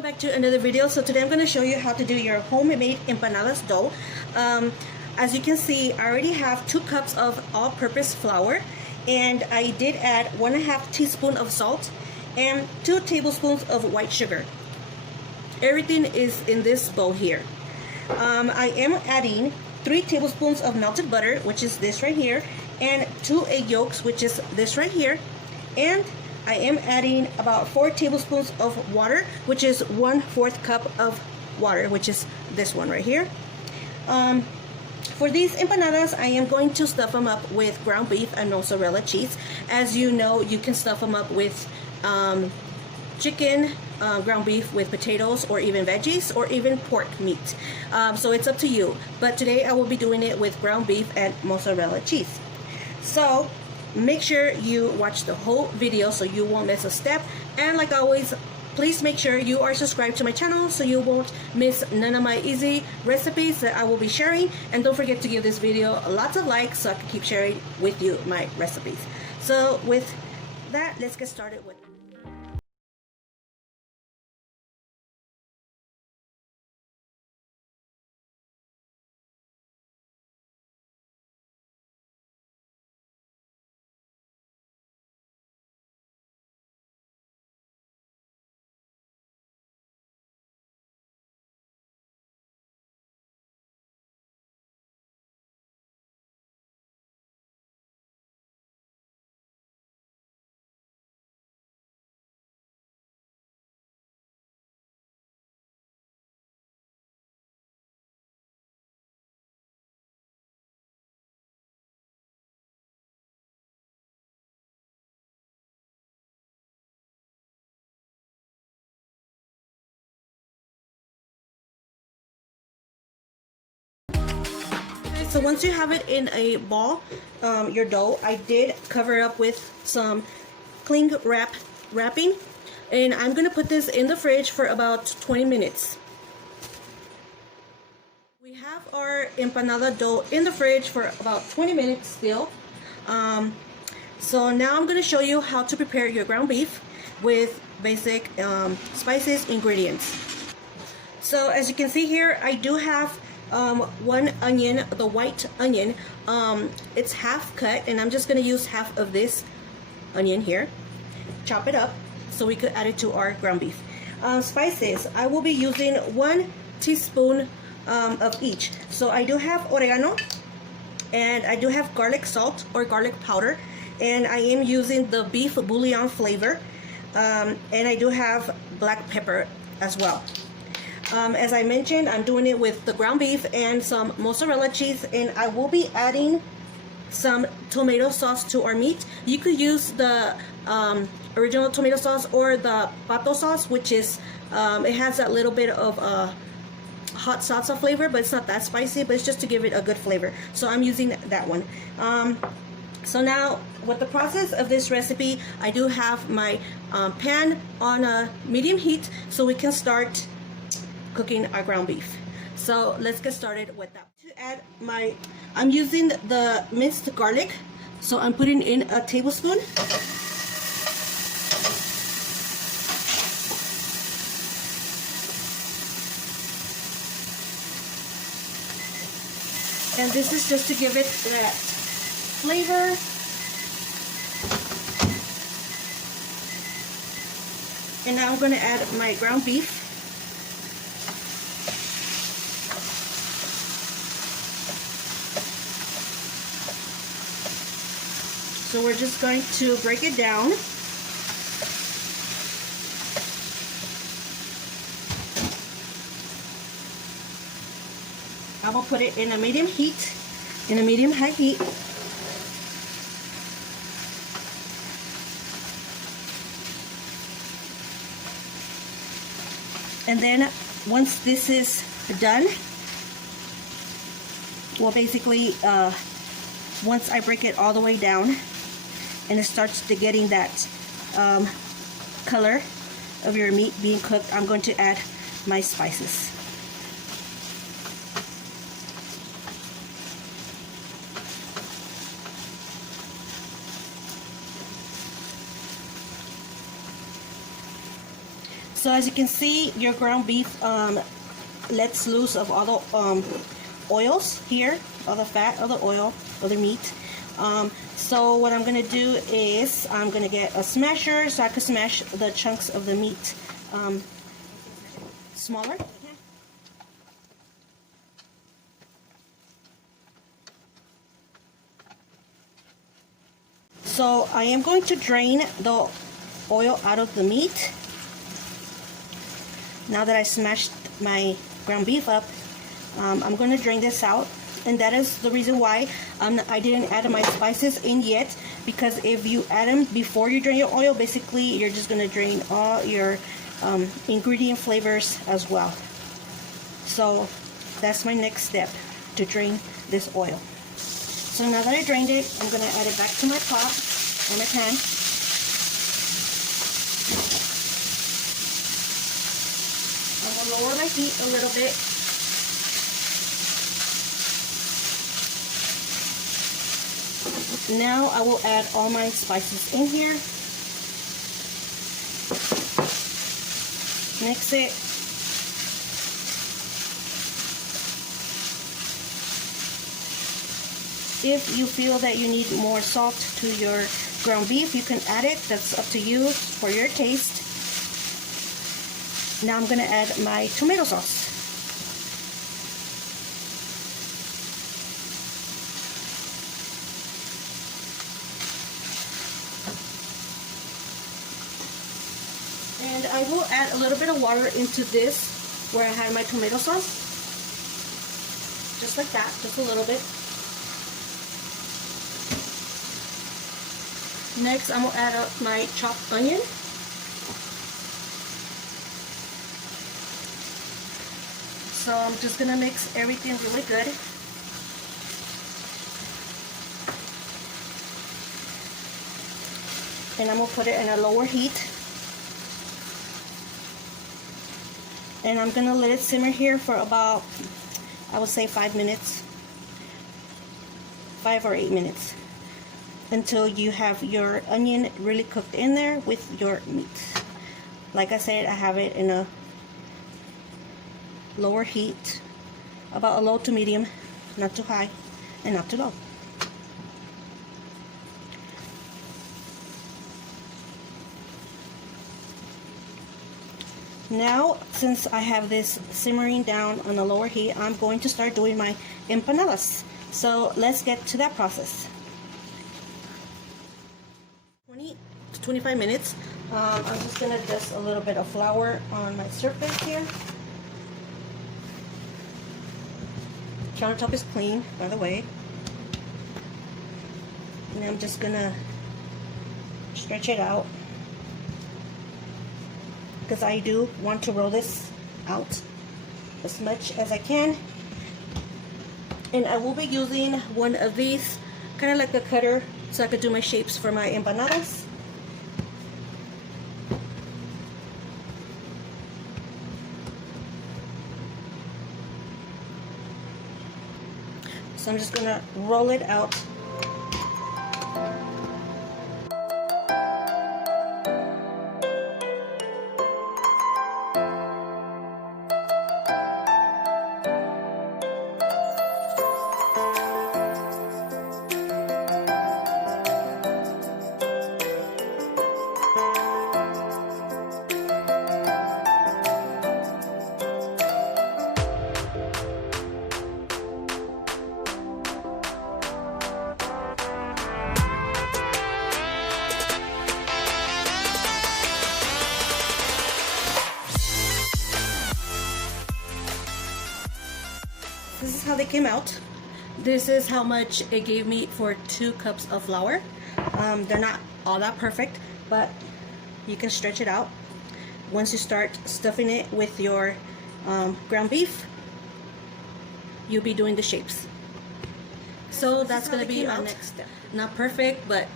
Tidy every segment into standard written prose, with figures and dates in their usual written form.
Welcome back to another video. So today I'm going to show you how to do your homemade empanadas dough. As you can see, I already have 2 cups of all-purpose flour, and I did add 1.5 teaspoon of salt and 2 tablespoons of white sugar. Everything is in this bowl here. I am adding 3 tablespoons of melted butter, which is this right here, and 2 egg yolks, which is this right here, and I am adding about 4 tablespoons of water, which is 1/4 cup of water, which is this one right here. For these empanadas, I am going to stuff them up with ground beef and mozzarella cheese. As you know, you can stuff them up with chicken, ground beef with potatoes, or even veggies, or even pork meat. So it's up to you. But today I will be doing it with ground beef and mozzarella cheese. So make sure you watch the whole video so you won't miss a step, and like always, please make sure you are subscribed to my channel so you won't miss none of my easy recipes that I will be sharing. And don't forget to give this video lots of likes so I can keep sharing with you my recipes. So with that, let's get started with So once you have it in a ball, your dough, I did cover it up with some cling wrapping, and I'm gonna put this in the fridge for about 20 minutes. We have our empanada dough in the fridge for about 20 minutes still. So now I'm gonna show you how to prepare your ground beef with basic spices ingredients. So as you can see here, I do have 1 onion, the white onion. It's half cut, and I'm just gonna use half of this onion here. Chop it up so we could add it to our ground beef. Spices, I will be using 1 teaspoon of each. So I do have oregano, and I do have garlic salt or garlic powder, and I am using the beef bouillon flavor, and I do have black pepper as well. As I mentioned, I'm doing it with the ground beef and some mozzarella cheese, and I will be adding some tomato sauce to our meat. You could use the original tomato sauce or the pato sauce, which is, it has that little bit of hot salsa flavor, but it's not that spicy, but it's just to give it a good flavor. So I'm using that one. So now, with the process of this recipe, I do have my pan on a medium heat so we can start cooking our ground beef. So let's get started with that. To add I'm using the minced garlic, so I'm putting in a tablespoon. And this is just to give it that flavor. And now I'm going to add my ground beef. So we're just going to break it down. I'm gonna put it in a medium heat, in a medium-high heat. And then once this is done, well, basically, once I break it all the way down, and it starts to getting that color of your meat being cooked, I'm going to add my spices. So as you can see, your ground beef lets loose of all the oils here, all the fat, all the oil, all the meat. So what I'm gonna do is I'm gonna get a smasher so I can smash the chunks of the meat smaller. So I am going to drain the oil out of the meat. Now that I smashed my ground beef up, I'm going to drain this out, and that is the reason why I didn't add my spices in yet, because if you add them before you drain your oil, basically you're just going to drain all your ingredient flavors as well. So that's my next step, to drain this oil. So now that I drained it, I'm going to add it back to my pot or my pan. I'm going to lower my heat a little bit. Now I will add all my spices in here. Mix it. If you feel that you need more salt to your ground beef, you can add it. That's up to you for your taste. Now I'm going to add my tomato sauce. And I will add a little bit of water into this where I had my tomato sauce. Just like that, just a little bit. Next, I'm going to add up my chopped onion. So I'm just going to mix everything really good. And I'm going to put it in a lower heat. And I'm going to let it simmer here for about, I would say 5 minutes. 5 or 8 minutes. Until you have your onion really cooked in there with your meat. Like I said, I have it in a lower heat, about a low to medium, not too high and not too low. Now, since I have this simmering down on a lower heat, I'm going to start doing my empanadas. So let's get to that process. 20 to 25 minutes. I'm just going to dust a little bit of flour on my surface here. Countertop is clean, by the way. And I'm just going to stretch it out, because I do want to roll this out as much as I can. And I will be using one of these, kind of like a cutter, so I could do my shapes for my empanadas. So I'm just gonna roll it out. This is how they came out. This is how much it gave me for 2 cups of flour. They're not all that perfect, but you can stretch it out. Once you start stuffing it with your ground beef, you'll be doing the shapes. So that's going to be our next step. Not perfect, but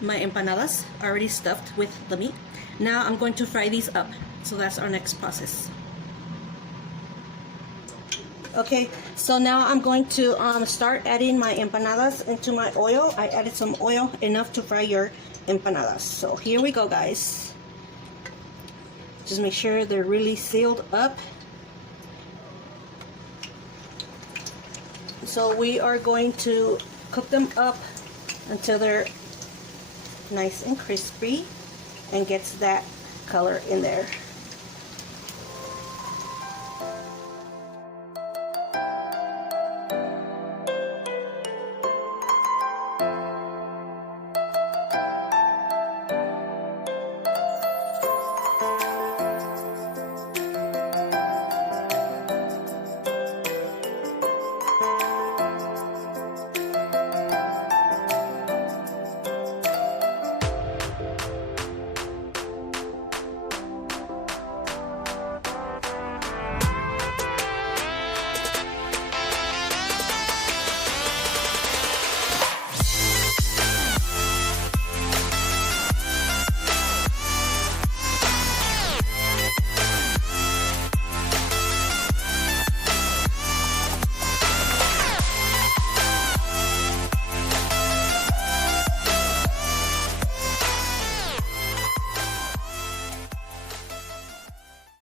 my empanadas are already stuffed with the meat. Now I'm going to fry these up. So that's our next process. Okay, so now I'm going to start adding my empanadas into my oil. I added some oil, enough to fry your empanadas. So here we go, guys. Just make sure they're really sealed up. So we are going to cook them up until they're nice and crispy and gets that color in there.